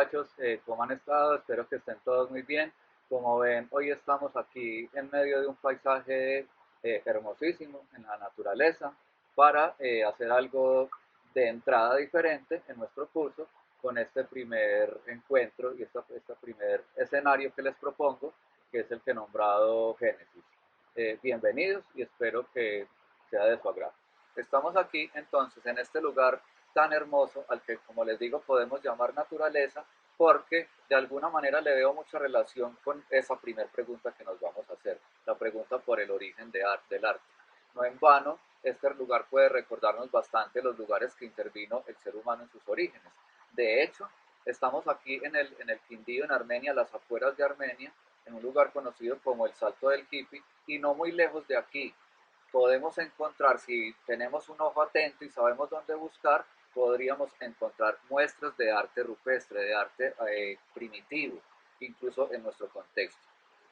muchachos, ¿cómo han estado? Espero que estén todos muy bien. Como ven, hoy estamos aquí en medio de un paisaje hermosísimo en la naturaleza para hacer algo de entrada diferente en nuestro curso con este primer encuentro y este primer escenario que les propongo, que es el que he nombrado Génesis. Bienvenidos y espero que sea de su agrado. Estamos aquí entonces en este lugar tan hermoso al que, como les digo, podemos llamar naturaleza, porque de alguna manera le veo mucha relación con esa primera pregunta que nos vamos a hacer, la pregunta por el origen del arte. No en vano, este lugar puede recordarnos bastante los lugares que intervino el ser humano en sus orígenes. De hecho, estamos aquí en el Quindío, en Armenia, a las afueras de Armenia, en un lugar conocido como el Salto del Hippie, y no muy lejos de aquí podemos encontrar, si tenemos un ojo atento y sabemos dónde buscar, podríamos encontrar muestras de arte rupestre, de arte primitivo, incluso en nuestro contexto.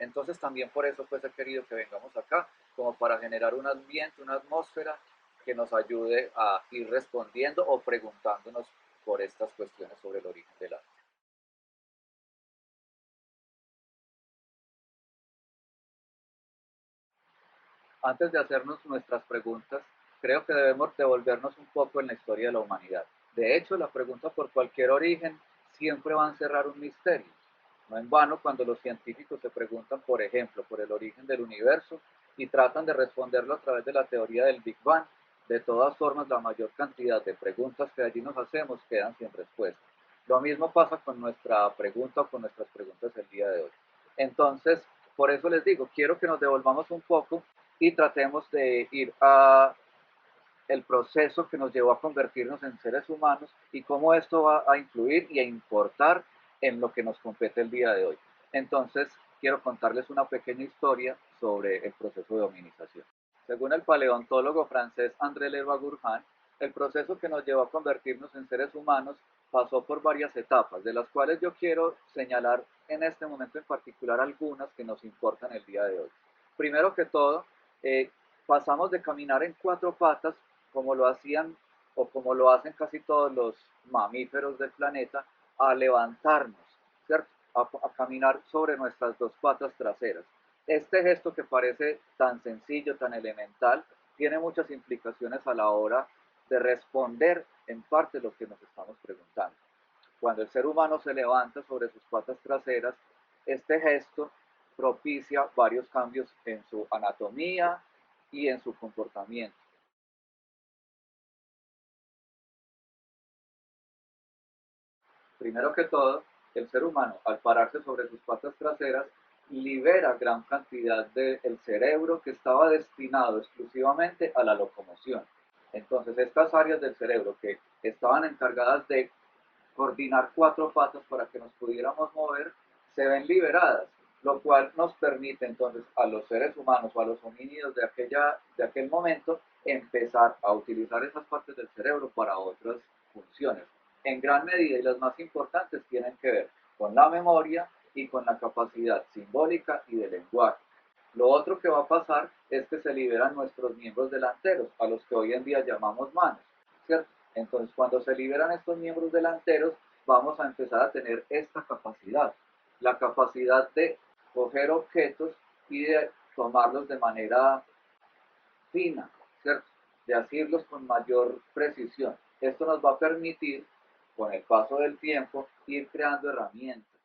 Entonces también por eso pues he querido que vengamos acá, como para generar un ambiente, una atmósfera que nos ayude a ir respondiendo o preguntándonos por estas cuestiones sobre el origen del arte. Antes de hacernos nuestras preguntas, creo que debemos devolvernos un poco en la historia de la humanidad. De hecho, la pregunta por cualquier origen siempre va a encerrar un misterio. No en vano, cuando los científicos se preguntan, por ejemplo, por el origen del universo y tratan de responderlo a través de la teoría del Big Bang, de todas formas, la mayor cantidad de preguntas que allí nos hacemos quedan sin respuesta. Lo mismo pasa con nuestra pregunta o con nuestras preguntas el día de hoy. Entonces, por eso les digo, quiero que nos devolvamos un poco y tratemos de ir a el proceso que nos llevó a convertirnos en seres humanos y cómo esto va a influir y a importar en lo que nos compete el día de hoy. Entonces, quiero contarles una pequeña historia sobre el proceso de hominización. Según el paleontólogo francés André Lerba-Gourhan, el proceso que nos llevó a convertirnos en seres humanos pasó por varias etapas, de las cuales yo quiero señalar en este momento en particular algunas que nos importan el día de hoy. Primero que todo, eh, pasamos de caminar en cuatro patas, como lo hacían o como lo hacen casi todos los mamíferos del planeta, a levantarnos, ¿cierto? A caminar sobre nuestras dos patas traseras. Este gesto que parece tan sencillo, tan elemental, tiene muchas implicaciones a la hora de responder en parte lo que nos estamos preguntando. Cuando el ser humano se levanta sobre sus patas traseras, este gesto propicia varios cambios en su anatomía y en su comportamiento. Primero que todo, el ser humano, al pararse sobre sus patas traseras, libera gran cantidad del cerebro que estaba destinado exclusivamente a la locomoción. Entonces, estas áreas del cerebro que estaban encargadas de coordinar cuatro patas para que nos pudiéramos mover, se ven liberadas, lo cual nos permite entonces a los seres humanos o a los homínidos de aquel momento empezar a utilizar esas partes del cerebro para otras funciones. En gran medida, y las más importantes, tienen que ver con la memoria y con la capacidad simbólica y de lenguaje. Lo otro que va a pasar es que se liberan nuestros miembros delanteros, a los que hoy en día llamamos manos, ¿cierto? Entonces, cuando se liberan estos miembros delanteros, vamos a empezar a tener esta capacidad, la capacidad de coger objetos y de tomarlos de manera fina, ¿cierto? De asirlos con mayor precisión. Esto nos va a permitir, con el paso del tiempo, ir creando herramientas.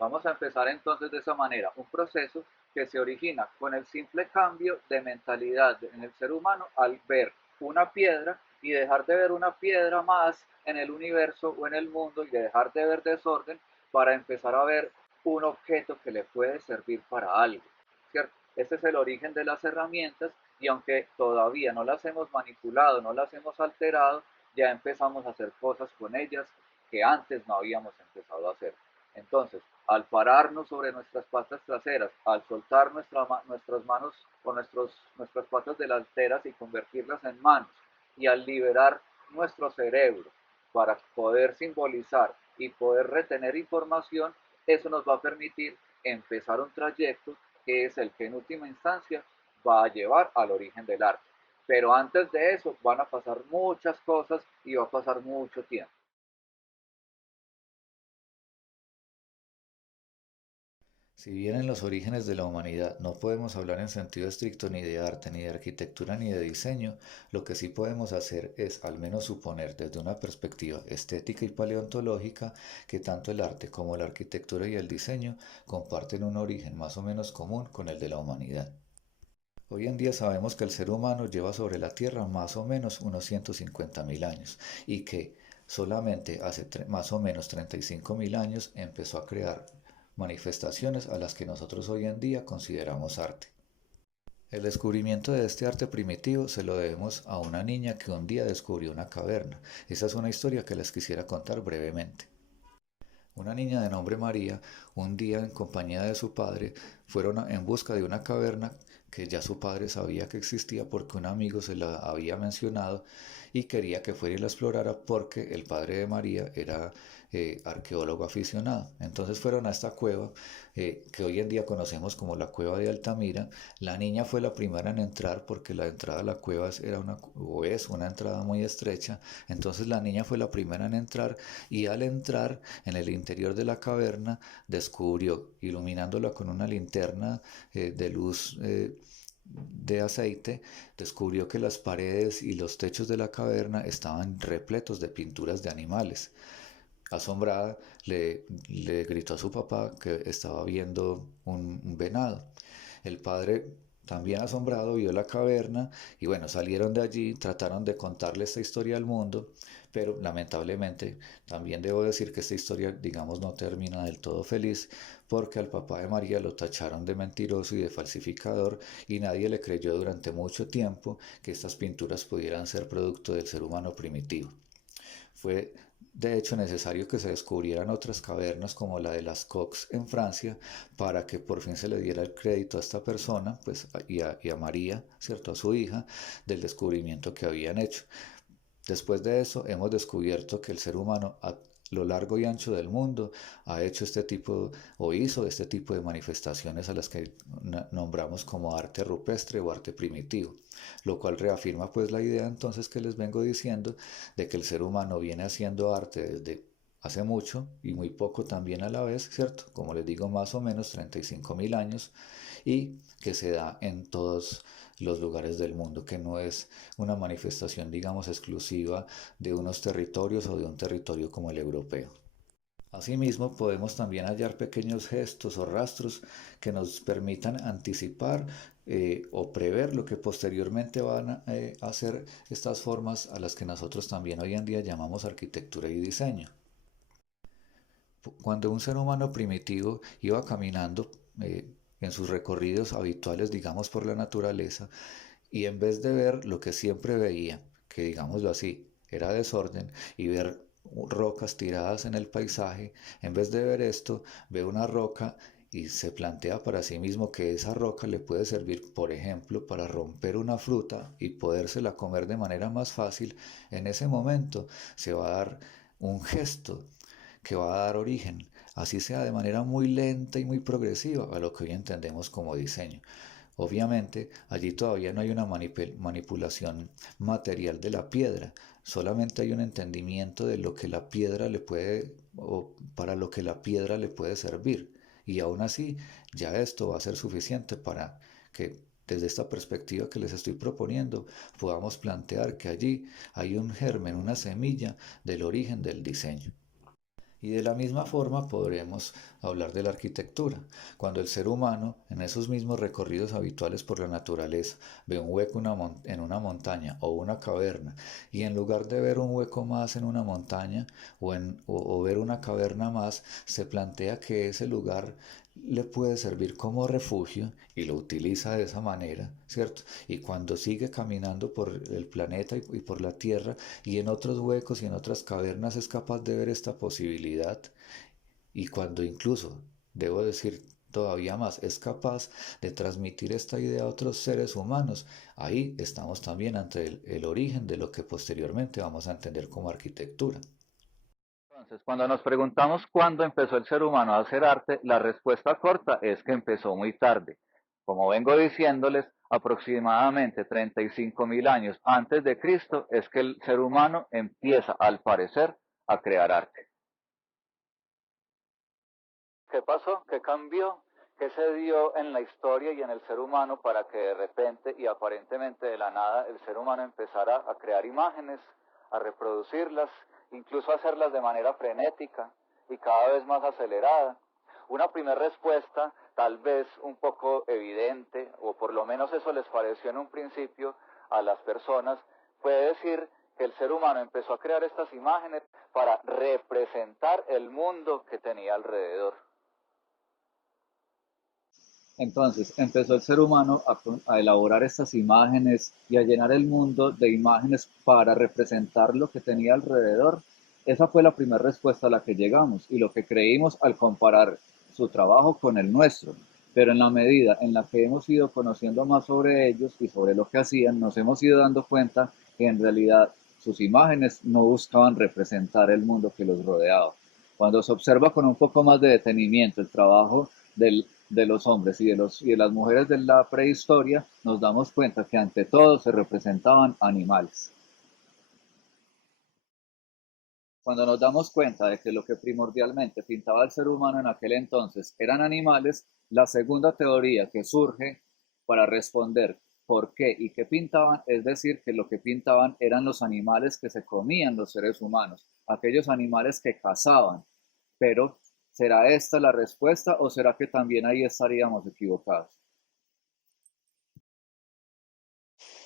Vamos a empezar entonces de esa manera, un proceso que se origina con el simple cambio de mentalidad en el ser humano al ver una piedra y dejar de ver una piedra más en el universo o en el mundo y de dejar de ver desorden para empezar a ver un objeto que le puede servir para algo, ¿cierto? Este es el origen de las herramientas y aunque todavía no las hemos manipulado, no las hemos alterado, ya empezamos a hacer cosas con ellas que antes no habíamos empezado a hacer. Entonces, al pararnos sobre nuestras patas traseras, al soltar nuestras manos o nuestras patas delanteras y convertirlas en manos, y al liberar nuestro cerebro para poder simbolizar y poder retener información, eso nos va a permitir empezar un trayecto que es el que en última instancia va a llevar al origen del arte. Pero antes de eso van a pasar muchas cosas y va a pasar mucho tiempo. Si bien en los orígenes de la humanidad no podemos hablar en sentido estricto ni de arte, ni de arquitectura, ni de diseño, lo que sí podemos hacer es al menos suponer desde una perspectiva estética y paleontológica que tanto el arte como la arquitectura y el diseño comparten un origen más o menos común con el de la humanidad. Hoy en día sabemos que el ser humano lleva sobre la Tierra más o menos unos 150.000 años y que solamente hace más o menos 35.000 años empezó a crear manifestaciones a las que nosotros hoy en día consideramos arte. El descubrimiento de este arte primitivo se lo debemos a una niña que un día descubrió una caverna. Esa es una historia que les quisiera contar brevemente. Una niña de nombre María, un día en compañía de su padre, fueron en busca de una caverna que ya su padre sabía que existía porque un amigo se la había mencionado y quería que fuera y la explorara porque el padre de María era arqueólogo aficionado. Entonces fueron a esta cueva que hoy en día conocemos como la cueva de Altamira. La niña fue la primera en entrar porque la entrada a la cueva era una, o es una entrada muy estrecha. Entonces la niña fue la primera en entrar y al entrar en el interior de la caverna descubrió, iluminándola con una linterna de luz de aceite, descubrió que las paredes y los techos de la caverna estaban repletos de pinturas de animales. Asombrada, le gritó a su papá que estaba viendo un venado. El padre, también asombrado, vio la caverna y bueno, salieron de allí, trataron de contarle esta historia al mundo, pero lamentablemente también debo decir que esta historia, digamos, no termina del todo feliz porque al papá de María lo tacharon de mentiroso y de falsificador y nadie le creyó durante mucho tiempo que estas pinturas pudieran ser producto del ser humano primitivo. Fue de hecho necesario que se descubrieran otras cavernas como la de las Cox en Francia para que por fin se le diera el crédito a esta persona pues, y a María, ¿cierto? A su hija, del descubrimiento que habían hecho. Después de eso, hemos descubierto que el ser humano a lo largo y ancho del mundo ha hecho este tipo o hizo este tipo de manifestaciones a las que nombramos como arte rupestre o arte primitivo, lo cual reafirma pues la idea entonces que les vengo diciendo de que el ser humano viene haciendo arte desde hace mucho y muy poco también a la vez, ¿cierto? Como les digo, más o menos 35.000 años y que se da en todos los lugares del mundo, que no es una manifestación, digamos, exclusiva de unos territorios o de un territorio como el europeo. Asimismo, podemos también hallar pequeños gestos o rastros que nos permitan anticipar o prever lo que posteriormente van a ser estas formas a las que nosotros también hoy en día llamamos arquitectura y diseño. Cuando un ser humano primitivo iba caminando en sus recorridos habituales, digamos, por la naturaleza, y en vez de ver lo que siempre veía, que digámoslo así, era desorden, y ver rocas tiradas en el paisaje, en vez de ver esto, ve una roca y se plantea para sí mismo que esa roca le puede servir, por ejemplo, para romper una fruta y podérsela comer de manera más fácil, en ese momento se va a dar un gesto que va a dar origen, así sea de manera muy lenta y muy progresiva, a lo que hoy entendemos como diseño. Obviamente, allí todavía no hay una manipulación material de la piedra, solamente hay un entendimiento de lo que la piedra le puede o para lo que la piedra le puede servir. Y aún así, ya esto va a ser suficiente para que desde esta perspectiva que les estoy proponiendo podamos plantear que allí hay un germen, una semilla del origen del diseño. Y de la misma forma podremos hablar de la arquitectura. Cuando el ser humano, en esos mismos recorridos habituales por la naturaleza, ve un hueco en una montaña o una caverna, y en lugar de ver un hueco más en una montaña o ver una caverna más, se plantea que ese lugar le puede servir como refugio y lo utiliza de esa manera, ¿cierto? Y cuando sigue caminando por el planeta y por la Tierra y en otros huecos y en otras cavernas es capaz de ver esta posibilidad y cuando incluso, debo decir todavía más, es capaz de transmitir esta idea a otros seres humanos, ahí estamos también ante el origen de lo que posteriormente vamos a entender como arquitectura. Entonces, cuando nos preguntamos cuándo empezó el ser humano a hacer arte, la respuesta corta es que empezó muy tarde. Como vengo diciéndoles, Aproximadamente 35.000 años antes de Cristo es que el ser humano empieza, al parecer, a crear arte. ¿Qué pasó? ¿Qué cambió? ¿Qué se dio en la historia y en el ser humano para que de repente y aparentemente de la nada el ser humano empezara a crear imágenes, a reproducirlas, incluso a hacerlas de manera frenética y cada vez más acelerada? Una primera respuesta, tal vez un poco evidente, o por lo menos eso les pareció en un principio a las personas, puede decir que el ser humano empezó a crear estas imágenes para representar el mundo que tenía alrededor. Entonces empezó el ser humano a elaborar estas imágenes y a llenar el mundo de imágenes para representar lo que tenía alrededor. Esa fue la primera respuesta a la que llegamos y lo que creímos al comparar su trabajo con el nuestro. Pero en la medida en la que hemos ido conociendo más sobre ellos y sobre lo que hacían, nos hemos ido dando cuenta que en realidad sus imágenes no buscaban representar el mundo que los rodeaba. Cuando se observa con un poco más de detenimiento el trabajo de los hombres y de las mujeres de la prehistoria, nos damos cuenta que ante todo se representaban animales. Cuando nos damos cuenta de que lo que primordialmente pintaba el ser humano en aquel entonces eran animales, la segunda teoría que surge para responder por qué y qué pintaban, es decir, que lo que pintaban eran los animales que se comían los seres humanos, aquellos animales que cazaban. Pero, ¿será esta la respuesta o será que también ahí estaríamos equivocados?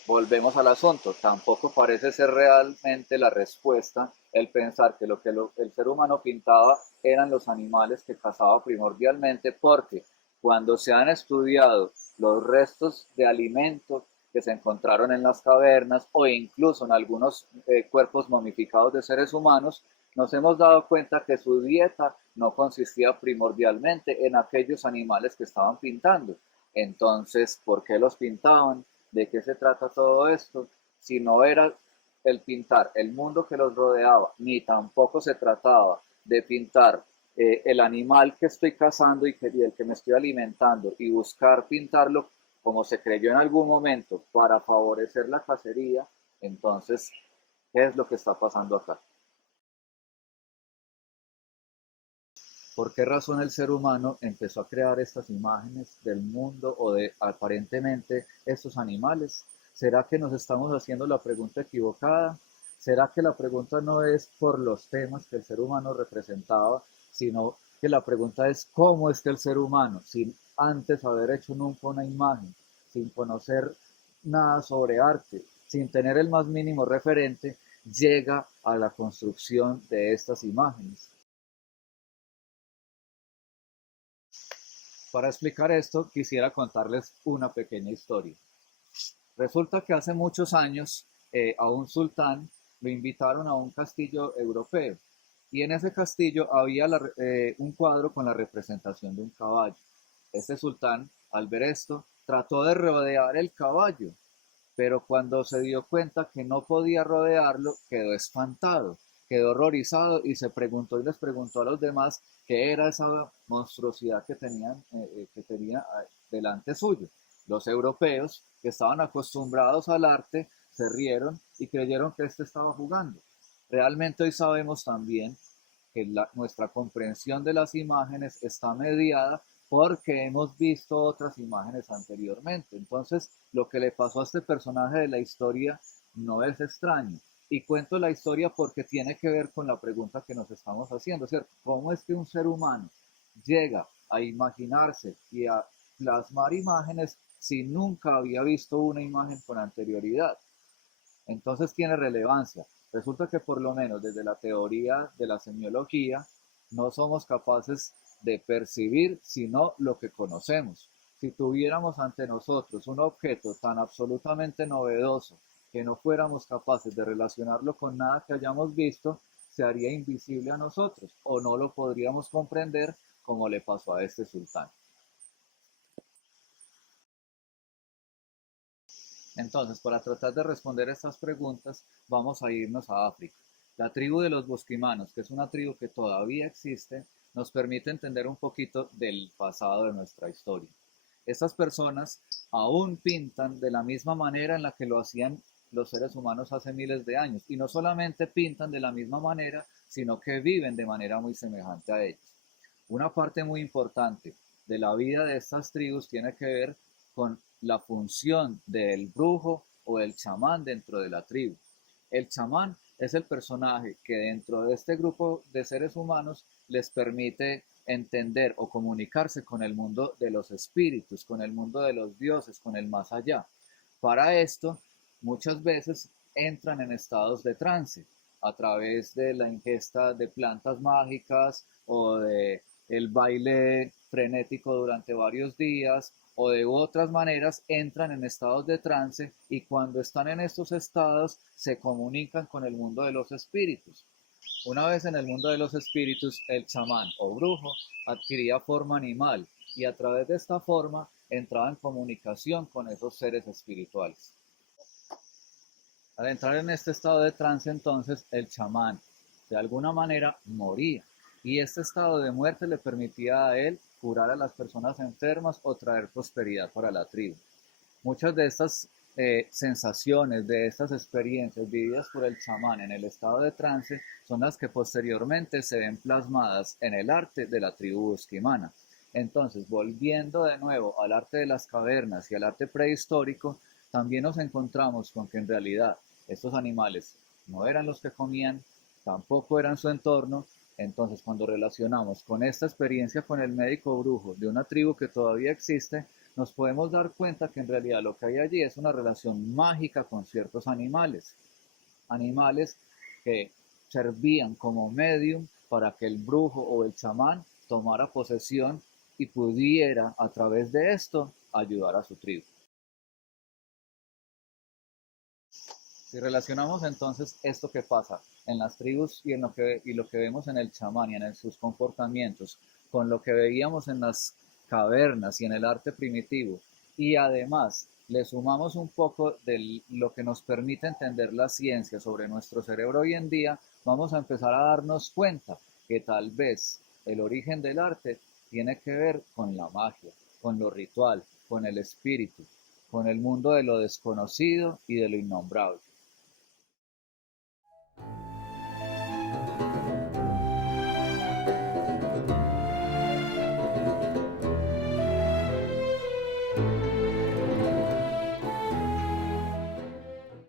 Volvemos al asunto, tampoco parece ser realmente la respuesta el pensar que el ser humano pintaba eran los animales que cazaba primordialmente, porque cuando se han estudiado los restos de alimentos que se encontraron en las cavernas o incluso en algunos cuerpos momificados de seres humanos, nos hemos dado cuenta que su dieta no consistía primordialmente en aquellos animales que estaban pintando. Entonces, ¿por qué los pintaban? ¿De qué se trata todo esto? Si no era el pintar el mundo que los rodeaba, ni tampoco se trataba de pintar el animal que estoy cazando y del que me estoy alimentando y buscar pintarlo como se creyó en algún momento para favorecer la cacería, entonces, ¿qué es lo que está pasando acá? ¿Por qué razón el ser humano empezó a crear estas imágenes del mundo o de aparentemente estos animales? ¿Será que nos estamos haciendo la pregunta equivocada? ¿Será que la pregunta no es por los temas que el ser humano representaba, sino que la pregunta es cómo es que el ser humano, sin antes haber hecho nunca una imagen, sin conocer nada sobre arte, sin tener el más mínimo referente, llega a la construcción de estas imágenes? Para explicar esto, quisiera contarles una pequeña historia. Resulta que hace muchos años a un sultán lo invitaron a un castillo europeo y en ese castillo había un cuadro con la representación de un caballo. Este sultán, al ver esto, trató de rodear el caballo, pero cuando se dio cuenta que no podía rodearlo, quedó espantado, quedó horrorizado y se preguntó y les preguntó a los demás qué era esa monstruosidad que tenía delante suyo. Los europeos, que estaban acostumbrados al arte, se rieron y creyeron que este estaba jugando. Realmente hoy sabemos también que nuestra comprensión de las imágenes está mediada porque hemos visto otras imágenes anteriormente. Entonces, lo que le pasó a este personaje de la historia no es extraño. Y cuento la historia porque tiene que ver con la pregunta que nos estamos haciendo, ¿cierto? ¿Cómo es que un ser humano llega a imaginarse y a plasmar imágenes si nunca había visto una imagen con anterioridad? Entonces tiene relevancia. Resulta que por lo menos desde la teoría de la semiología no somos capaces de percibir sino lo que conocemos. Si tuviéramos ante nosotros un objeto tan absolutamente novedoso que no fuéramos capaces de relacionarlo con nada que hayamos visto, se haría invisible a nosotros o no lo podríamos comprender como le pasó a este sultán. Entonces, para tratar de responder estas preguntas, vamos a irnos a África. La tribu de los bosquimanos, que es una tribu que todavía existe, nos permite entender un poquito del pasado de nuestra historia. Estas personas aún pintan de la misma manera en la que lo hacían los seres humanos hace miles de años. Y no solamente pintan de la misma manera, sino que viven de manera muy semejante a ellos. Una parte muy importante de la vida de estas tribus tiene que ver con la función del brujo o el chamán dentro de la tribu. El chamán es el personaje que dentro de este grupo de seres humanos les permite entender o comunicarse con el mundo de los espíritus, con el mundo de los dioses, con el más allá. Para esto, muchas veces entran en estados de trance a través de la ingesta de plantas mágicas o de el baile frenético durante varios días o de otras maneras entran en estados de trance y cuando están en estos estados se comunican con el mundo de los espíritus. Una vez en el mundo de los espíritus, el chamán o brujo adquiría forma animal y a través de esta forma entraba en comunicación con esos seres espirituales. Al entrar en este estado de trance, entonces, el chamán de alguna manera moría y este estado de muerte le permitía a él curar a las personas enfermas o traer prosperidad para la tribu. Muchas de estas sensaciones, de estas experiencias vividas por el chamán en el estado de trance son las que posteriormente se ven plasmadas en el arte de la tribu esquimana. Entonces, volviendo de nuevo al arte de las cavernas y al arte prehistórico, también nos encontramos con que en realidad estos animales no eran los que comían, tampoco eran su entorno. Entonces, cuando relacionamos con esta experiencia con el médico brujo de una tribu que todavía existe, nos podemos dar cuenta que en realidad lo que hay allí es una relación mágica con ciertos animales, animales que servían como medium para que el brujo o el chamán tomara posesión y pudiera a través de esto ayudar a su tribu. Si relacionamos entonces esto que pasa en las tribus y lo que vemos en el chamán y en sus comportamientos con lo que veíamos en las cavernas y en el arte primitivo, y además le sumamos un poco de lo que nos permite entender la ciencia sobre nuestro cerebro hoy en día, vamos a empezar a darnos cuenta que tal vez el origen del arte tiene que ver con la magia, con lo ritual, con el espíritu, con el mundo de lo desconocido y de lo innombrable.